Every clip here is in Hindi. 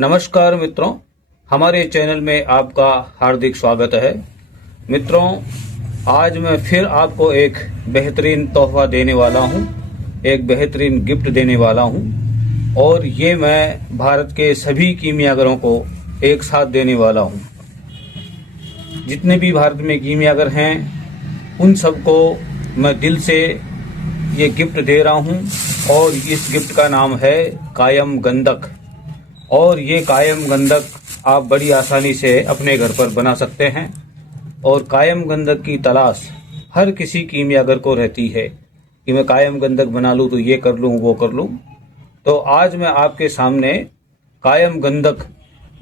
नमस्कार मित्रों, हमारे चैनल में आपका हार्दिक स्वागत है। मित्रों, आज मैं फिर आपको एक बेहतरीन तोहफा देने वाला हूं, एक बेहतरीन गिफ्ट देने वाला हूं और ये मैं भारत के सभी कीमियागरों को एक साथ देने वाला हूं। जितने भी भारत में कीमियागर हैं उन सबको मैं दिल से ये गिफ्ट दे रहा हूं और इस गिफ्ट का नाम है कायम गंधक। और ये कायम गंधक आप बड़ी आसानी से अपने घर पर बना सकते हैं और कायम गंधक की तलाश हर किसी कीमियागर को रहती है कि मैं कायम गंधक बना लूं तो ये कर लूं वो कर लूं। तो आज मैं आपके सामने कायम गंधक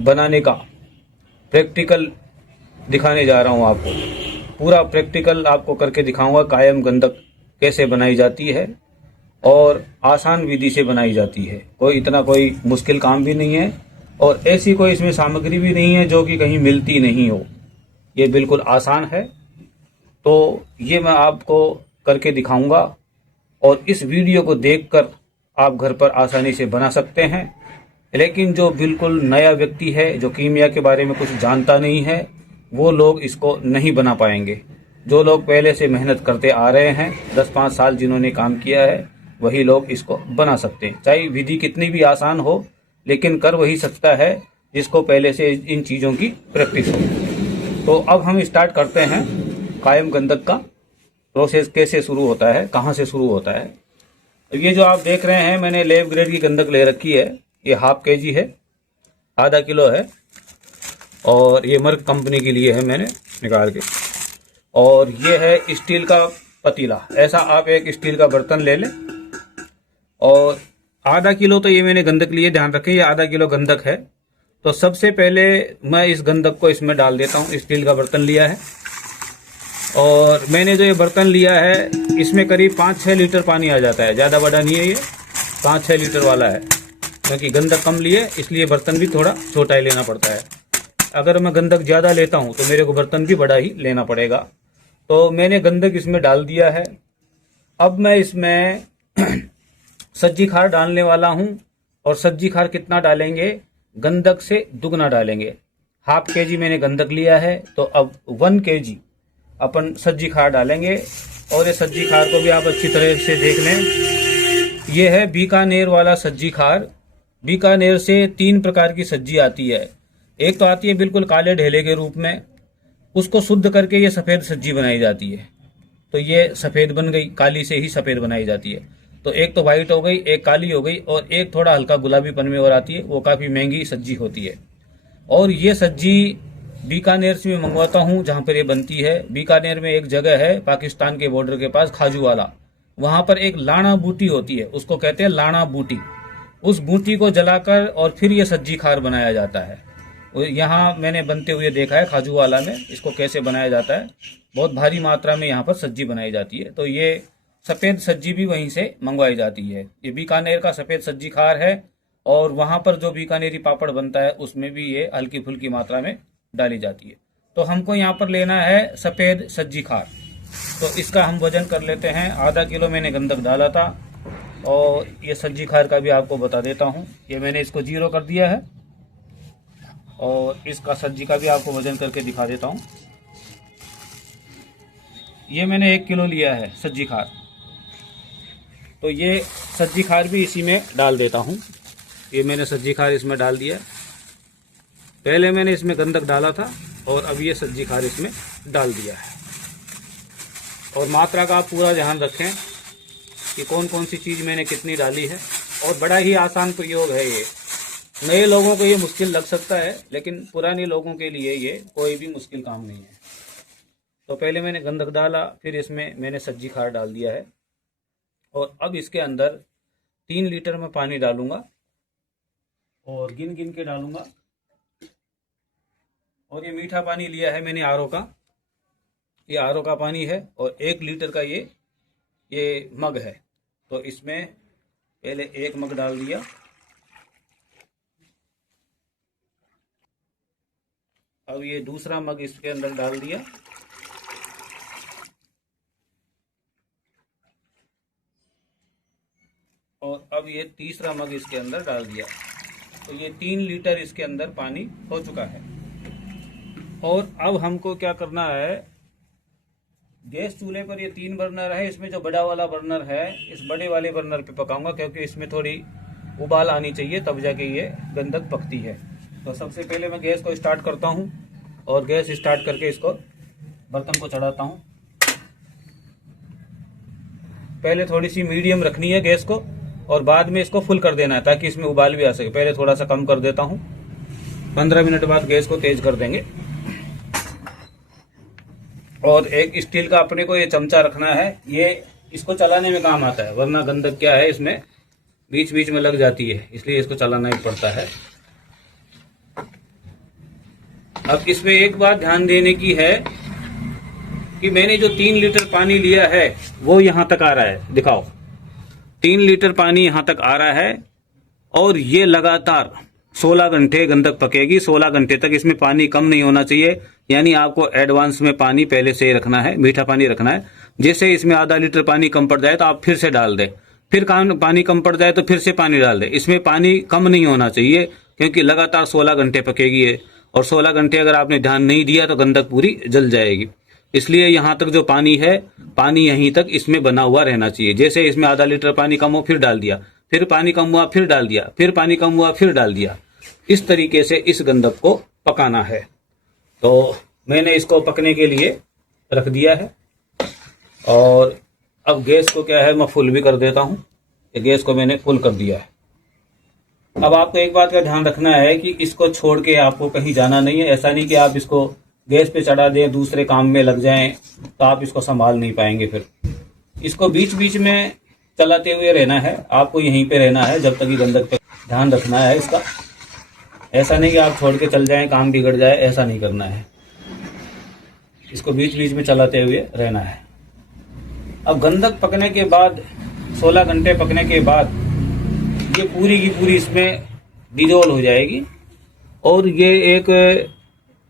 बनाने का प्रैक्टिकल दिखाने जा रहा हूं। आपको पूरा प्रैक्टिकल आपको करके दिखाऊंगा कायम गंधक कैसे बनाई जाती है और आसान विधि से बनाई जाती है। कोई मुश्किल काम भी नहीं है और ऐसी कोई इसमें सामग्री भी नहीं है जो कि कहीं मिलती नहीं हो। ये बिल्कुल आसान है। तो ये मैं आपको करके दिखाऊंगा और इस वीडियो को देखकर आप घर पर आसानी से बना सकते हैं। लेकिन जो बिल्कुल नया व्यक्ति है, जो कीमिया के बारे में कुछ जानता नहीं है, वो लोग इसको नहीं बना पाएंगे। जो लोग पहले से मेहनत करते आ रहे हैं, 10-5 साल जिन्होंने काम किया है, वही लोग इसको बना सकते हैं। चाहे विधि कितनी भी आसान हो, लेकिन कर वही सकता है जिसको पहले से इन चीज़ों की प्रैक्टिस हो। तो अब हम स्टार्ट करते हैं। कायम गंधक का प्रोसेस कैसे शुरू होता है, कहाँ से शुरू होता है। तो ये जो आप देख रहे हैं, मैंने लैब ग्रेड की गंधक ले रखी है। ये 1/2 kg है, आधा किलो है और ये मर्क कंपनी के लिए है, मैंने निकाल के। और ये है स्टील का पतीला। ऐसा आप एक स्टील का बर्तन ले लें और आधा किलो तो ये मैंने गंधक लिए, ध्यान रखें ये आधा किलो गंधक है। तो सबसे पहले मैं इस गंधक को इसमें डाल देता हूँ। स्टील का बर्तन लिया है और मैंने जो ये बर्तन लिया है इसमें करीब 5-6 लीटर पानी आ जाता है। ज़्यादा बड़ा नहीं है ये, 5-6 लीटर वाला है। क्योंकि गंधक कम लिए इसलिए बर्तन भी थोड़ा छोटा ही लेना पड़ता है। अगर मैं गंधक ज़्यादा लेता हूँ तो मेरे को बर्तन भी बड़ा ही लेना पड़ेगा। तो मैंने गंधक इसमें डाल दिया है। अब मैं इसमें सज्जी खार डालने वाला हूं और सज्जी खार कितना डालेंगे, गंधक से दुगना डालेंगे। 1/2 kg मैंने गंधक लिया है, तो अब 1 kg अपन सज्जी खार डालेंगे। और ये सज्जी खार को भी आप अच्छी तरह से देख लें। ये है बीकानेर वाला सज्जी खार। बीकानेर से 3 प्रकार की सज्जी आती है। एक तो आती है बिल्कुल काले ढेले के रूप में, उसको शुद्ध करके ये सफ़ेद सज्जी बनाई जाती है। तो ये सफ़ेद बन गई, काली से ही सफ़ेद बनाई जाती है। तो एक तो वाइट हो गई, एक काली हो गई और एक थोड़ा हल्का गुलाबीपन में और आती है, वो काफ़ी महंगी सज्जी होती है। और ये सज्जी बीकानेर से मैं मंगवाता हूँ जहाँ पर ये बनती है। बीकानेर में एक जगह है पाकिस्तान के बॉर्डर के पास, खाजूवाला। वहाँ पर एक लाना बूटी होती है, उसको कहते हैं लाना बूटी। उस बूटी को जलाकर और फिर ये सज्जी खार बनाया जाता है। यहाँ मैंने बनते हुए देखा है खाजूवाला में, इसको कैसे बनाया जाता है। बहुत भारी मात्रा में यहाँ पर सज्जी बनाई जाती है। तो ये सफ़ेद सज्जी भी वहीं से मंगवाई जाती है। ये बीकानेर का सफ़ेद सज्जी खार है और वहाँ पर जो बीकानेरी पापड़ बनता है उसमें भी ये हल्की फुल्की मात्रा में डाली जाती है। तो हमको यहाँ पर लेना है सफ़ेद सज्जी खार। तो इसका हम वजन कर लेते हैं। आधा किलो मैंने गंधक डाला था और ये सज्जी खार का भी आपको बता देता हूँ। ये मैंने इसको 0 कर दिया है और इसका सज्जी का भी आपको वजन करके दिखा देता हूँ। ये मैंने 1 किलो लिया है सज्जी खार। तो ये सज्जी खार भी इसी में डाल देता हूँ। ये मैंने सज्जी खार इसमें डाल दिया। पहले मैंने इसमें गंधक डाला था और अब ये सज्जी खार इसमें डाल दिया है। और मात्रा का आप पूरा ध्यान रखें कि कौन कौन सी चीज़ मैंने कितनी डाली है। और बड़ा ही आसान प्रयोग है ये। नए लोगों को ये मुश्किल लग सकता है, लेकिन पुराने लोगों के लिए ये कोई भी मुश्किल काम नहीं है। तो पहले मैंने गंधक डाला, फिर इसमें मैंने सज्जी खार डाल दिया है और अब इसके अंदर 3 लीटर में पानी डालूंगा और गिन गिन के डालूंगा। और ये मीठा पानी लिया है मैंने आरओ का। ये आरओ का पानी है और 1 लीटर का ये मग है। तो इसमें पहले 1 मग डाल दिया। अब ये दूसरा मग इसके अंदर डाल दिया। और अब ये तीसरा मग इसके अंदर डाल दिया। तो ये 3 लीटर इसके अंदर पानी हो चुका है। और अब हमको क्या करना है, गैस चूल्हे पर ये 3 बर्नर है, इसमें जो बड़ा वाला बर्नर है इस बड़े वाले बर्नर पे पकाऊंगा, क्योंकि इसमें थोड़ी उबाल आनी चाहिए तब जाके ये गंधक पकती है। तो सबसे पहले मैं गैस को स्टार्ट करता हूँ और गैस स्टार्ट करके इसको बर्तन को चढ़ाता हूँ। पहले थोड़ी सी मीडियम रखनी है गैस को और बाद में इसको फुल कर देना है ताकि इसमें उबाल भी आ सके। पहले थोड़ा सा कम कर देता हूँ, 15 मिनट बाद गैस को तेज कर देंगे। और एक स्टील का अपने को ये चमचा रखना है, ये इसको चलाने में काम आता है, वरना गंधक क्या है इसमें बीच बीच में लग जाती है, इसलिए इसको चलाना ही पड़ता है। अब इसमें एक बात ध्यान देने की है कि मैंने जो 3 लीटर पानी लिया है वो यहां तक आ रहा है, दिखाओ 3 लीटर पानी यहां तक आ रहा है और ये लगातार 16 घंटे गंधक पकेगी। 16 घंटे तक इसमें पानी कम नहीं होना चाहिए, यानी आपको एडवांस में पानी पहले से ही रखना है, मीठा पानी रखना है। जैसे इसमें आधा लीटर पानी कम पड़ जाए तो आप फिर से डाल दें, फिर पानी कम पड़ जाए तो फिर से पानी डाल दें। इसमें पानी कम नहीं होना चाहिए क्योंकि लगातार 16 घंटे पकेगी है और 16 घंटे अगर आपने ध्यान नहीं दिया तो गंधक पूरी जल जाएगी। इसलिए यहां तक जो पानी है, पानी यहीं तक इसमें बना हुआ रहना चाहिए। जैसे इसमें आधा लीटर पानी कम हो फिर डाल दिया, फिर पानी कम हुआ फिर डाल दिया, फिर पानी कम हुआ फिर डाल दिया। इस तरीके से इस गंधक को पकाना है। तो मैंने इसको पकने के लिए रख दिया है और अब गैस को क्या है मैं फुल भी कर देता हूं। गैस को मैंने फुल कर दिया है। अब आपको एक बात का ध्यान रखना है कि इसको छोड़ के आपको कहीं जाना नहीं है। ऐसा नहीं कि आप इसको गैस पे चढ़ा दें, दूसरे काम में लग जाएं तो आप इसको संभाल नहीं पाएंगे। फिर इसको बीच बीच में चलाते हुए रहना है, आपको यहीं पे रहना है जब तक कि गंधक पे ध्यान रखना है इसका। ऐसा नहीं कि आप छोड़ के चल जाएं, काम बिगड़ जाए, ऐसा नहीं करना है। इसको बीच बीच में चलाते हुए रहना है। अब गंधक पकने के बाद 16 घंटे पकने के बाद ये पूरी की पूरी इसमें डिजोल्व हो जाएगी और ये एक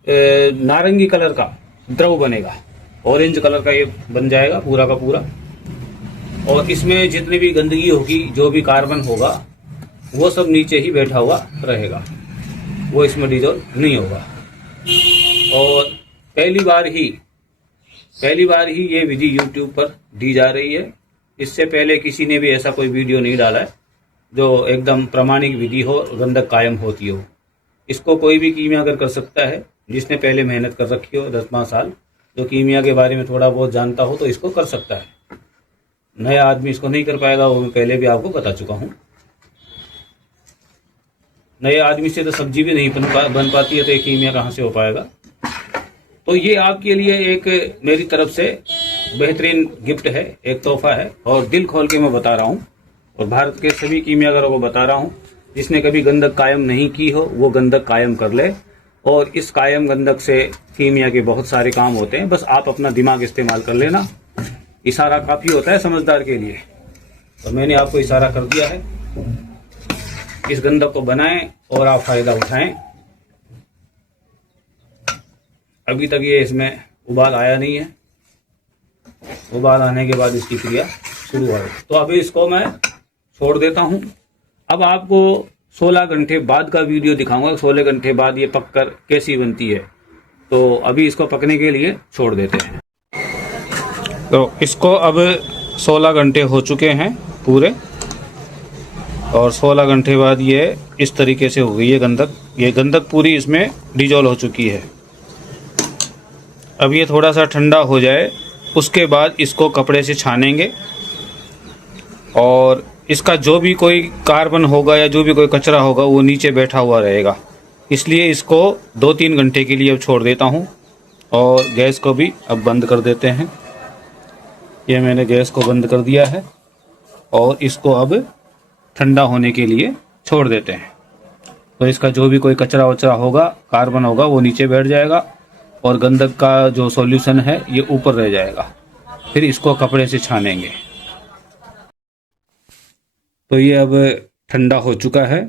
नारंगी कलर का द्रव बनेगा, ऑरेंज कलर का ये बन जाएगा पूरा का पूरा। और इसमें जितनी भी गंदगी होगी, जो भी कार्बन होगा, वो सब नीचे ही बैठा हुआ रहेगा, वो इसमें डिजोल्व नहीं होगा। और पहली बार ही ये विधि YouTube पर दी जा रही है। इससे पहले किसी ने भी ऐसा कोई वीडियो नहीं डाला है जो एकदम प्रामाणिक विधि हो, गंधक कायम होती हो। इसको कोई भी कीमिया अगर कर सकता है, जिसने पहले मेहनत कर रखी हो 10-12 साल, जो कीमिया के बारे में थोड़ा बहुत जानता हो तो इसको कर सकता है। नया आदमी इसको नहीं कर पाएगा, वो मैं पहले भी आपको बता चुका हूं। नए आदमी से तो सब्जी भी नहीं बन पाती है, तो ये कीमिया कहां से हो पाएगा। तो ये आपके लिए एक मेरी तरफ से बेहतरीन गिफ्ट है, एक तोहफा है और दिल खोल के मैं बता रहा हूं और भारत के सभी कीमियागरों को बता रहा हूं, जिसने कभी गंधक कायम नहीं की हो वो गंधक कायम कर ले। और इस कायम गंधक से कीमिया के बहुत सारे काम होते हैं, बस आप अपना दिमाग इस्तेमाल कर लेना। इशारा काफी होता है समझदार के लिए। तो मैंने आपको इशारा कर दिया है, इस गंधक को बनाएं और आप फायदा उठाएं। अभी तक ये इसमें उबाल आया नहीं है, उबाल आने के बाद इसकी क्रिया शुरू हो। तो अभी इसको मैं छोड़ देता हूं। अब आपको 16 घंटे बाद का वीडियो दिखाऊंगा, 16 घंटे बाद ये पककर कैसी बनती है। तो अभी इसको पकने के लिए छोड़ देते हैं। तो इसको अब 16 घंटे हो चुके हैं पूरे और 16 घंटे बाद ये इस तरीके से हो गई है गंधक। ये गंधक पूरी इसमें डिजोल्व हो चुकी है। अब ये थोड़ा सा ठंडा हो जाए, उसके बाद इसको कपड़े से छानेंगे और इसका जो भी कोई कार्बन होगा या जो भी कोई कचरा होगा वो नीचे बैठा हुआ रहेगा। इसलिए इसको 2-3 घंटे के लिए अब छोड़ देता हूँ और गैस को भी अब बंद कर देते हैं। ये मैंने गैस को बंद कर दिया है और इसको अब ठंडा होने के लिए छोड़ देते हैं। तो इसका जो भी कोई कचरा वचरा होगा, कार्बन होगा, वो नीचे बैठ जाएगा और गंधक का जो सॉल्यूशन है ये ऊपर रह जाएगा। फिर इसको कपड़े से छानेंगे। तो ये अब ठंडा हो चुका है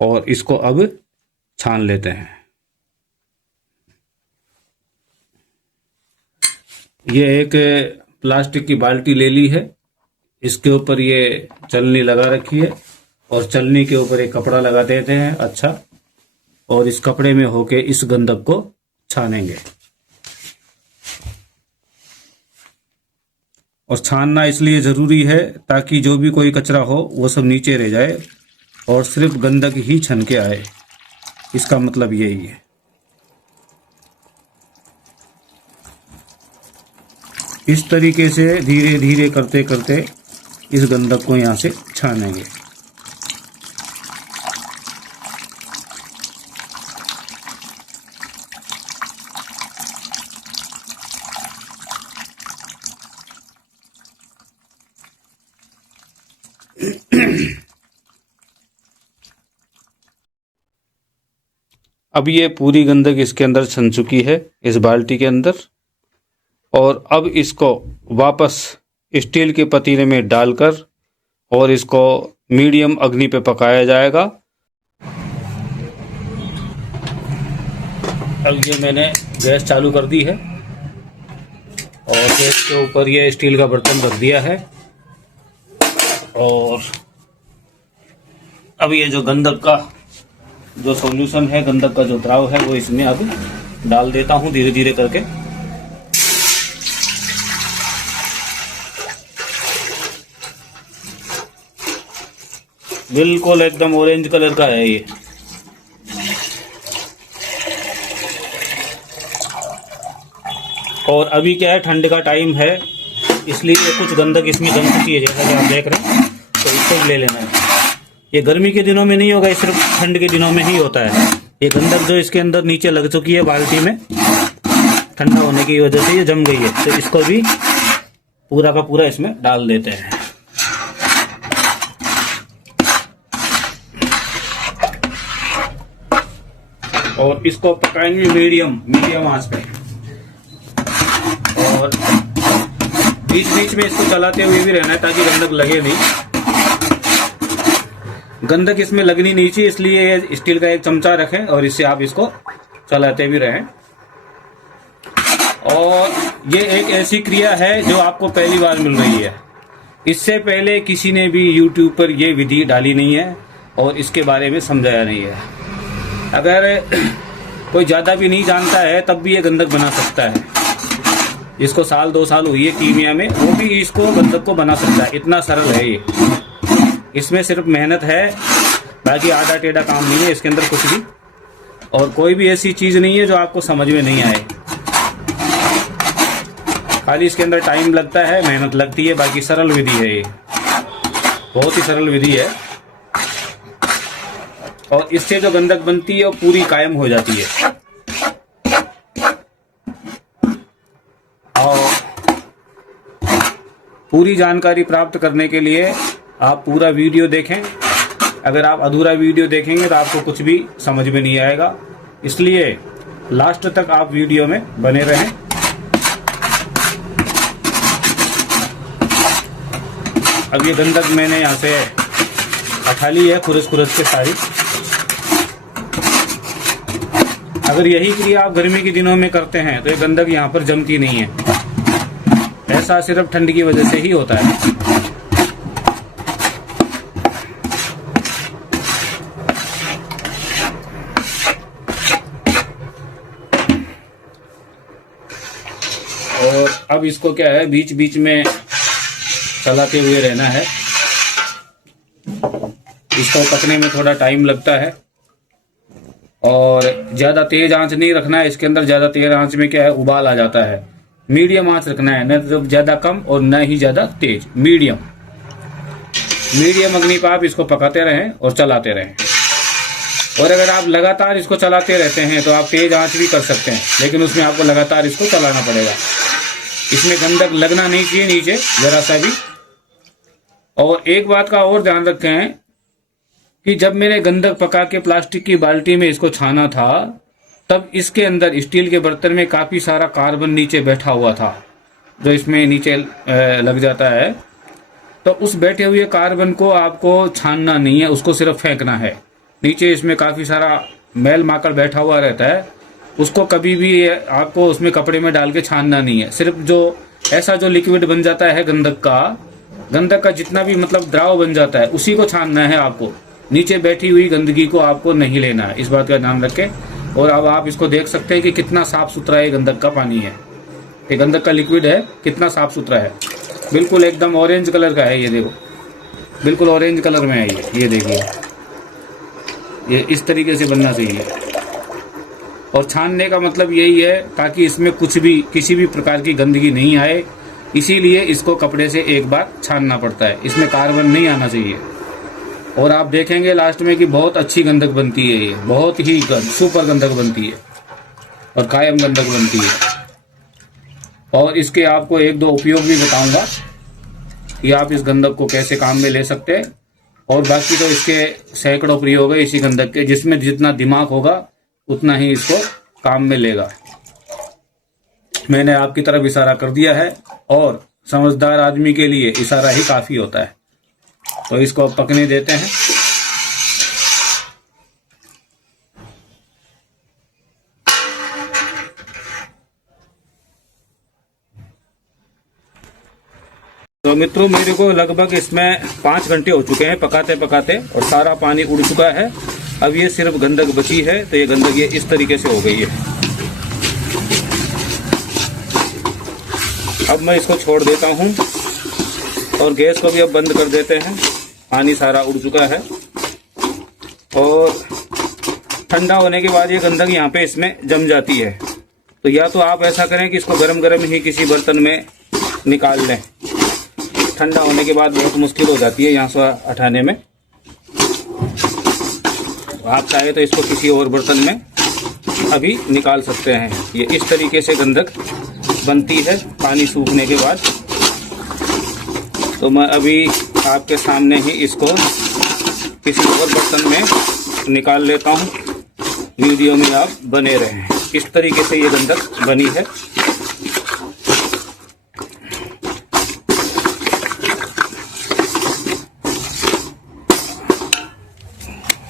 और इसको अब छान लेते हैं। ये एक प्लास्टिक की बाल्टी ले ली है, इसके ऊपर ये चलनी लगा रखी है और चलनी के ऊपर एक कपड़ा लगा देते हैं अच्छा, और इस कपड़े में होके इस गंधक को छानेंगे। और छानना इसलिए ज़रूरी है ताकि जो भी कोई कचरा हो वो सब नीचे रह जाए और सिर्फ गंधक ही छन के आए, इसका मतलब यही है। इस तरीके से धीरे धीरे करते करते इस गंधक को यहाँ से छानेंगे। अब ये पूरी गंदक इसके अंदर छन चुकी है इस बाल्टी के अंदर, और अब इसको वापस स्टील के पतीले में डालकर और इसको मीडियम अग्नि पे पकाया जाएगा। अब ये मैंने गैस चालू कर दी है और गैस के ऊपर ये स्टील का बर्तन रख दिया है, और अब ये जो गंधक का जो सॉल्यूशन है, गंधक का जो द्राव है, वो इसमें अब डाल देता हूँ धीरे धीरे करके। बिल्कुल एकदम ऑरेंज कलर का है ये। और अभी क्या है, ठंड का टाइम है, इसलिए कुछ गंधक इसमें जम चुकी है, जैसा कि आप देख रहे हैं। तो इसको ले लेना है। ये गर्मी के दिनों में नहीं होगा, ये सिर्फ ठंड के दिनों में ही होता है। ये गंधक जो इसके अंदर नीचे लग चुकी है बाल्टी में, ठंडा होने की वजह से ये जम गई है। तो इसको भी पूरा का पूरा इसमें डाल देते हैं। और इसको पकाएंगे मीडियम आंच पे, और बीच बीच में इसको चलाते हुए भी रहना है ताकि गंधक लगे नहीं। गंधक इसमें लगनी नहीं चाहिए, इसलिए स्टील का एक चमचा रखें और इससे आप इसको चलाते भी रहें। और ये एक ऐसी क्रिया है जो आपको पहली बार मिल रही है। इससे पहले किसी ने भी YouTube पर ये विधि डाली नहीं है और इसके बारे में समझाया नहीं है। अगर कोई ज्यादा भी नहीं जानता है तब भी ये गंधक बना सकता है। इसको 1-2 साल हुई है कीमिया में, वो भी इसको गंधक को बना सकता है। इतना सरल है ये, इसमें सिर्फ मेहनत है, बाकी आधा टेढ़ा काम नहीं है इसके अंदर कुछ भी। और कोई भी ऐसी चीज नहीं है जो आपको समझ में नहीं आए, खाली इसके अंदर टाइम लगता है, मेहनत लगती है, बाकी सरल विधि है ये, बहुत ही सरल विधि है। और इससे जो गंधक बनती है वो पूरी कायम हो जाती है। और पूरी जानकारी प्राप्त करने के लिए आप पूरा वीडियो देखें। अगर आप अधूरा वीडियो देखेंगे तो आपको कुछ भी समझ में नहीं आएगा, इसलिए लास्ट तक आप वीडियो में बने रहें। अब ये गंधक मैंने यहाँ से हटा ली है खुरस के सारी। अगर यही क्रिया आप गर्मी के दिनों में करते हैं तो ये गंधक यहाँ पर जमती नहीं है। ऐसा सिर्फ ठंड की वजह से ही होता है। और अब इसको क्या है, बीच बीच में चलाते हुए रहना है। इसको पकने में थोड़ा टाइम लगता है और ज्यादा तेज आंच नहीं रखना है इसके अंदर। ज्यादा तेज आंच में क्या है, उबाल आ जाता है। मीडियम आंच रखना है, न तो ज्यादा कम और न ही ज्यादा तेज, मीडियम अग्नि पर आप इसको पकाते रहें और चलाते रहें। और अगर आप लगातार इसको चलाते रहते हैं तो आप तेज आंच भी कर सकते हैं, लेकिन उसमें आपको लगातार इसको चलाना पड़ेगा। इसमें गंधक लगना नहीं चाहिए नीचे जरा सा भी। और एक बात का और ध्यान रखें कि जब मैंने गंधक पका के प्लास्टिक की बाल्टी में इसको छाना था, तब इसके अंदर स्टील के बर्तन में काफी सारा कार्बन नीचे बैठा हुआ था, जो इसमें नीचे लग जाता है। तो उस बैठे हुए कार्बन को आपको छानना नहीं है, उसको सिर्फ फेंकना है। नीचे इसमें काफी सारा मैल माकड़ बैठा हुआ रहता है, उसको कभी भी आपको उसमें कपड़े में डाल के छानना नहीं है। सिर्फ जो ऐसा जो लिक्विड बन जाता है गंधक का, गंधक का जितना भी मतलब द्राव बन जाता है उसी को छानना है आपको, नीचे बैठी हुई गंदगी को आपको नहीं लेना है, इस बात का ध्यान रखें। और अब आप इसको देख सकते हैं कि कितना साफ सुथरा ये गंधक का पानी है, ये गंधक का लिक्विड है, कितना साफ सुथरा है, बिल्कुल एकदम ऑरेंज कलर का है। ये देखो बिल्कुल ऑरेंज कलर में है ये देखिए, ये इस तरीके से बनना चाहिए। और छानने का मतलब यही है ताकि इसमें कुछ भी किसी भी प्रकार की गंदगी नहीं आए, इसीलिए इसको कपड़े से एक बार छानना पड़ता है, इसमें कार्बन नहीं आना चाहिए। और आप देखेंगे लास्ट में कि बहुत अच्छी गंधक बनती है, ये बहुत ही सुपर गंधक बनती है और कायम गंधक बनती है। और इसके आपको एक दो उपयोग भी बताऊंगा कि आप इस गंधक को कैसे काम में ले सकते हैं। और बाकी तो इसके सैकड़ों प्रयोग है इसी गंधक के, जिसमें जितना दिमाग होगा उतना ही इसको काम में लेगा। मैंने आपकी तरफ इशारा कर दिया है और समझदार आदमी के लिए इशारा ही काफी होता है। तो इसको अब पकने देते हैं। तो मित्रों मेरे को लगभग इसमें 5 घंटे हो चुके हैं पकाते पकाते और सारा पानी उड़ चुका है। अब ये सिर्फ गंधक बची है, तो ये गंधक ये इस तरीके से हो गई है। अब मैं इसको छोड़ देता हूं और गैस को भी अब बंद कर देते हैं। पानी सारा उड़ चुका है और ठंडा होने के बाद ये गंधक यहाँ पे इसमें जम जाती है। तो या तो आप ऐसा करें कि इसको गरम गरम ही किसी बर्तन में निकाल लें, ठंडा होने के बाद बहुत मुश्किल हो जाती है यहाँ से हटाने में। आप चाहे तो इसको किसी और बर्तन में अभी निकाल सकते हैं। ये इस तरीके से गंधक बनती है पानी सूखने के बाद। तो मैं अभी आपके सामने ही इसको किसी और बर्तन में निकाल लेता हूँ, वीडियो में आप बने रहें। इस तरीके से ये गंधक बनी है।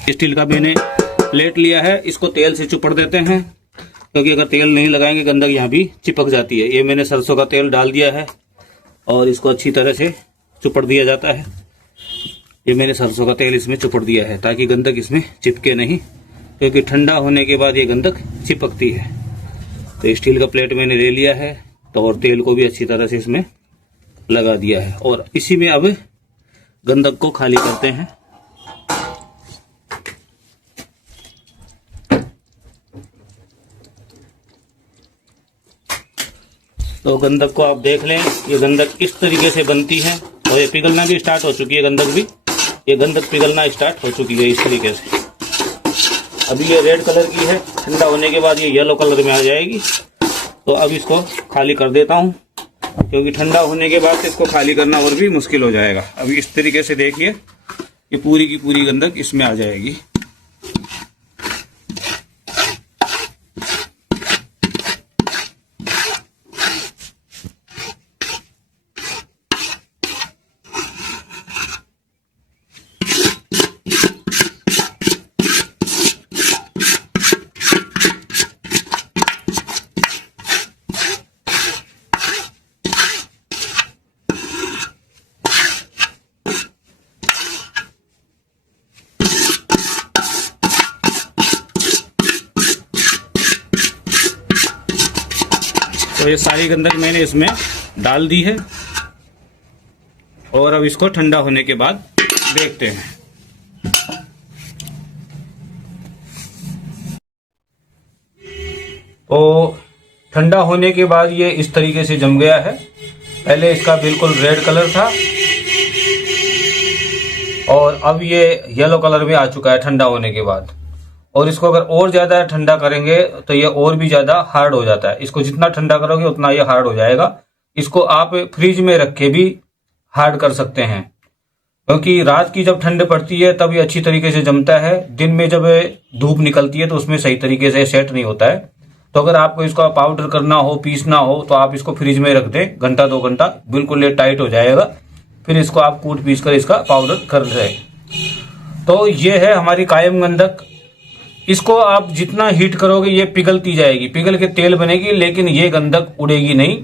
स्टील का मैंने प्लेट लिया है, इसको तेल से चुपड़ देते हैं, क्योंकि अगर तेल नहीं लगाएंगे गंधक यहाँ भी चिपक जाती है। ये मैंने सरसों का तेल डाल दिया है और इसको अच्छी तरह से चुपड़ दिया जाता है। ये मैंने सरसों का तेल इसमें चुपड़ दिया है ताकि गंधक इसमें चिपके नहीं, क्योंकि ठंडा होने के बाद ये गंधक चिपकती है। तो स्टील का प्लेट मैंने ले लिया है तो और तेल को भी अच्छी तरह से इसमें लगा दिया है और इसी में अब गंधक को खाली करते हैं। तो गंधक को आप देख लें, ये गंधक इस तरीके से बनती है और ये पिघलना भी स्टार्ट हो चुकी है। गंधक भी, ये गंधक पिघलना स्टार्ट हो चुकी है इस तरीके से। अभी ये रेड कलर की है, ठंडा होने के बाद ये येलो कलर में आ जाएगी। तो अब इसको खाली कर देता हूँ, क्योंकि ठंडा होने के बाद इसको खाली करना और भी मुश्किल हो जाएगा। अभी इस तरीके से देखिए, ये पूरी की पूरी गंधक इसमें आ जाएगी। तो ये सारी गंधक मैंने इसमें डाल दी है और अब इसको ठंडा होने के बाद देखते हैं। तो ठंडा होने के बाद ये इस तरीके से जम गया है। पहले इसका बिल्कुल रेड कलर था और अब ये येलो कलर में आ चुका है ठंडा होने के बाद। और इसको अगर और ज्यादा ठंडा करेंगे तो ये और भी ज्यादा हार्ड हो जाता है। इसको जितना ठंडा करोगे उतना ये हार्ड हो जाएगा। इसको आप फ्रिज में रख के भी हार्ड कर सकते हैं, क्योंकि रात की जब ठंड पड़ती है तब ये अच्छी तरीके से जमता है। दिन में जब धूप निकलती है तो उसमें सही तरीके से सेट नहीं होता है। तो अगर आपको इसका पाउडर करना हो, पीसना हो, तो आप इसको फ्रिज में रख दें घंटा 2 घंटा, बिल्कुल ये टाइट हो जाएगा। फिर इसको आप कूट पीस कर इसका पाउडर कर दें। तो ये है हमारी कायम गंधक। इसको आप जितना हीट करोगे ये पिघलती जाएगी, पिघल के तेल बनेगी, लेकिन ये गंधक उड़ेगी नहीं।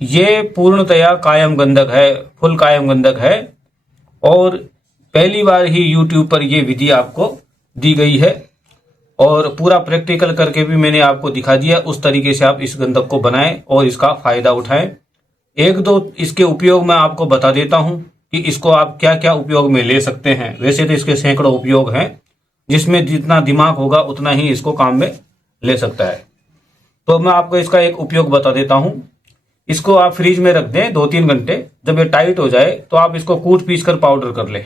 ये पूर्णतया कायम गंधक है, फुल कायम गंधक है और पहली बार ही YouTube पर ये विधि आपको दी गई है और पूरा प्रैक्टिकल करके भी मैंने आपको दिखा दिया। उस तरीके से आप इस गंधक को बनाएं और इसका फायदा उठाएं। एक दो इसके उपयोग मैं आपको बता देता हूं कि इसको आप क्या क्या उपयोग में ले सकते हैं। वैसे तो इसके सैकड़ों उपयोग हैं, जिसमें जितना दिमाग होगा उतना ही इसको काम में ले सकता है। तो मैं आपको इसका एक उपयोग बता देता हूं। इसको आप फ्रिज में रख दें 2-3 घंटे। जब ये टाइट हो जाए तो आप इसको कूट पीस कर पाउडर कर लें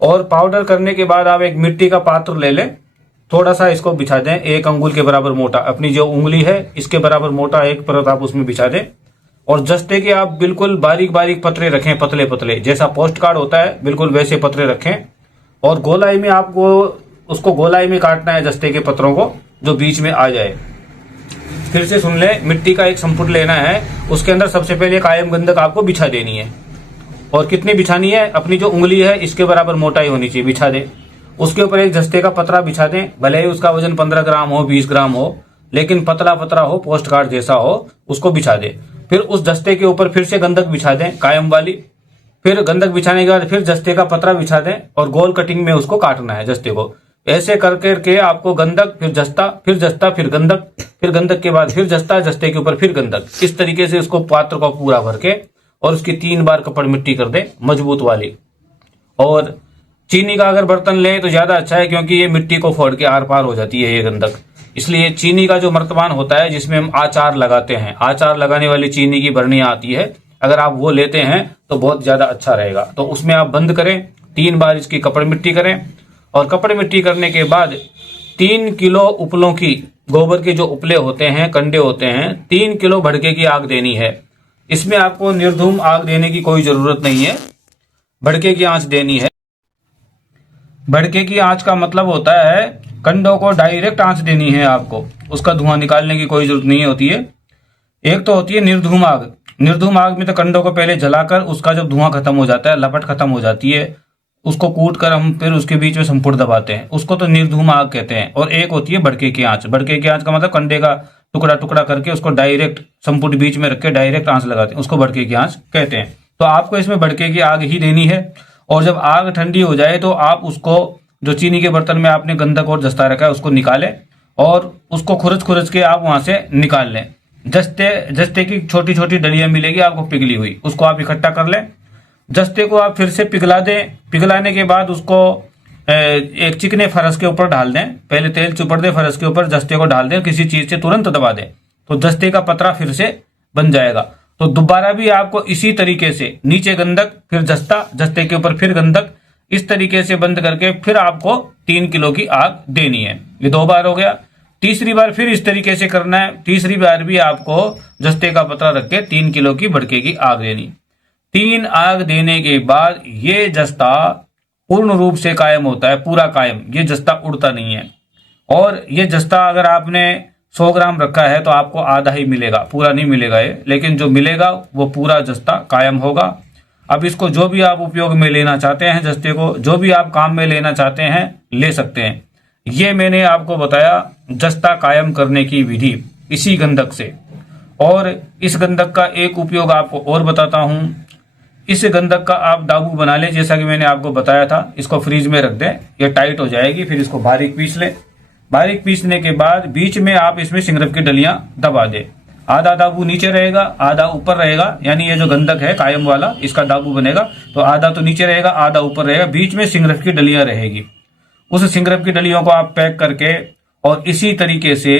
और पाउडर करने के बाद आप एक मिट्टी का पात्र ले लें, थोड़ा सा इसको बिछा दें, 1 अंगुल के बराबर मोटा, अपनी जो उंगली है इसके बराबर मोटा एक परत आप उसमें बिछा दें और जस्ते के आप बिल्कुल बारीक बारीक पतरे रखें, पतले पतले, जैसा पोस्ट कार्ड होता है बिल्कुल वैसे पतरे रखें और गोलाई में आपको उसको गोलाई में काटना है जस्ते के पत्रों को, जो बीच में आ जाए। फिर से सुन ले, मिट्टी का एक संपुट लेना है, उसके अंदर सबसे पहले कायम गंधक आपको बिछा देनी है और कितनी बिछानी है, अपनी जो उंगली है इसके बराबर मोटाई होनी चाहिए, बिछा दे। उसके ऊपर एक जस्ते का पतरा बिछा दें, भले ही उसका वजन 15 ग्राम हो, 20 ग्राम हो, लेकिन पतला पतरा हो, पोस्ट कार्ड जैसा हो, उसको बिछा दे। फिर उस जस्ते के ऊपर फिर से गंधक बिछा दें, कायम वाली। फिर गंधक बिछाने के बाद फिर जस्ते का पतरा बिछा दें और गोल कटिंग में उसको काटना है जस्ते को। ऐसे कर करके आपको गंधक, फिर जस्ता, फिर जस्ता, फिर गंधक, फिर गंधक के बाद फिर जस्ता, जस्ते के ऊपर फिर गंधक, इस तरीके से उसको पात्र को पूरा भर के और उसकी 3 बार कपड़ मिट्टी कर दें, मजबूत वाली। और चीनी का अगर बर्तन ले तो ज्यादा अच्छा है, क्योंकि ये मिट्टी को फोड़ के आर पार हो जाती है ये गंधक। इसलिए चीनी का जो मर्तबान होता है जिसमें हम आचार लगाते हैं, आचार लगाने वाली चीनी की बरनियां आती है, अगर आप वो लेते हैं तो बहुत ज्यादा अच्छा रहेगा। तो उसमें आप बंद करें, 3 बार इसकी कपड़ मिट्टी करें और कपड़ मिट्टी करने के बाद 3 किलो उपलों की, गोबर के जो उपले होते हैं, कंडे होते हैं, 3 किलो भड़के की आग देनी है। इसमें आपको निर्धूम आग देने की कोई जरूरत नहीं है, भड़के की आंच देनी है। भड़के की आंच का मतलब होता है कंडों को डायरेक्ट आंच देनी है आपको, उसका धुआं निकालने की कोई जरूरत नहीं होती है। एक तो होती है निर्धूम आग। निर्धूम आग में तो कंडों को पहले जलाकर उसका जब धुआं खत्म हो जाता है, लपट खत्म हो जाती है, उसको कूट कर हम फिर उसके बीच में संपुट दबाते हैं, उसको तो निर्धूम आग कहते हैं। और एक होती है भड़के की आंच। भड़के की आंच का मतलब कंडे का टुकड़ा टुकड़ा करके उसको डायरेक्ट संपुट बीच में रख के डायरेक्ट आंच लगाते हैं, उसको भड़के की आंच कहते हैं। तो आपको इसमें भड़के की आग ही देनी है और जब आग ठंडी हो जाए तो आप उसको, जो चीनी के बर्तन में आपने गंधक और जस्ता रखा है, उसको निकालें और उसको खुरच खुरच के आप वहां से निकाल लें। जस्ते की छोटी छोटी डलियां मिलेगी आपको पिघली हुई, उसको आप इकट्ठा कर लें। जस्ते को आप फिर से पिघला दें। पिघलाने के बाद उसको एक चिकने फरस के ऊपर डाल दें, पहले तेल चुपड़ दें फरस के ऊपर, जस्ते को डाल दें, किसी चीज से तुरंत दबा दें तो जस्ते का पतरा फिर से बन जाएगा। तो दोबारा भी आपको इसी तरीके से नीचे गंधक, फिर जस्ता, जस्ते के ऊपर फिर गंधक, इस तरीके से बंद करके फिर आपको 3 किलो की आग देनी है। ये 2 बार हो गया। तीसरी बार फिर इस तरीके से करना है। तीसरी बार भी आपको जस्ते का पतरा रख के 3 किलो की भड़के की आग देनी। 3 आग देने के बाद ये जस्ता पूर्ण रूप से कायम होता है, पूरा कायम। ये जस्ता उड़ता नहीं है। और ये जस्ता अगर आपने 100 ग्राम रखा है तो आपको आधा ही मिलेगा, पूरा नहीं मिलेगा ये, लेकिन जो मिलेगा वो पूरा जस्ता कायम होगा। अब इसको जो भी आप उपयोग में लेना चाहते हैं, जस्ते को जो भी आप काम में लेना चाहते हैं ले सकते हैं। ये मैंने आपको बताया जस्ता कायम करने की विधि इसी गंधक से। और इस गंधक का एक उपयोग आपको और बताता हूं। इस गंधक का आप दाबू बना लें, जैसा कि मैंने आपको बताया था। इसको फ्रीज में रख दें, ये टाइट हो जाएगी। फिर इसको बारीक पीस लें। बारीक पीसने के बाद बीच में आप इसमें सिंगरफ की डलियां दबा दें। आधा दाबू नीचे रहेगा, आधा ऊपर रहेगा, यानी ये जो गंधक है कायम वाला, इसका दाबू बनेगा तो आधा तो नीचे रहेगा, आधा ऊपर रहेगा। बीच में सिंगरफ की डलियां रहेगी। उस सिंगरफ की डलियों को आप पैक करके और इसी तरीके से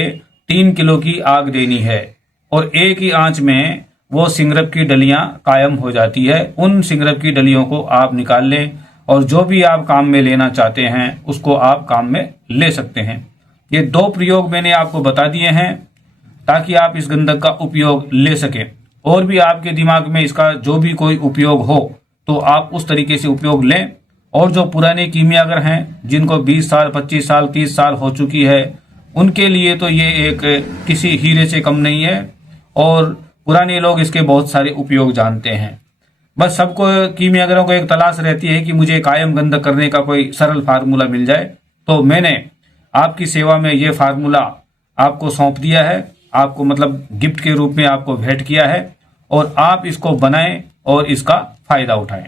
3 किलो की आग देनी है और एक ही आंच में वो सिंगरफ की डलियां कायम हो जाती है। उन सिंगरफ की डलियों को आप निकाल लें और जो भी आप काम में लेना चाहते हैं उसको आप काम में ले सकते हैं। ये 2 प्रयोग मैंने आपको बता दिए हैं ताकि आप इस गंधक का उपयोग ले सकें। और भी आपके दिमाग में इसका जो भी कोई उपयोग हो तो आप उस तरीके से उपयोग लें। और जो पुराने कीमियागर हैं जिनको 20 साल, 25 साल, 30 साल हो चुकी है, उनके लिए तो ये एक किसी हीरे से कम नहीं है और पुराने लोग इसके बहुत सारे उपयोग जानते हैं। बस सबको, कीमियागरों को एक तलाश रहती है कि मुझे कायम गंधक करने का कोई सरल फार्मूला मिल जाए। तो मैंने आपकी सेवा में ये फार्मूला आपको सौंप दिया है। आपको मतलब गिफ्ट के रूप में आपको भेंट किया है और आप इसको बनाएं और इसका फायदा उठाएं।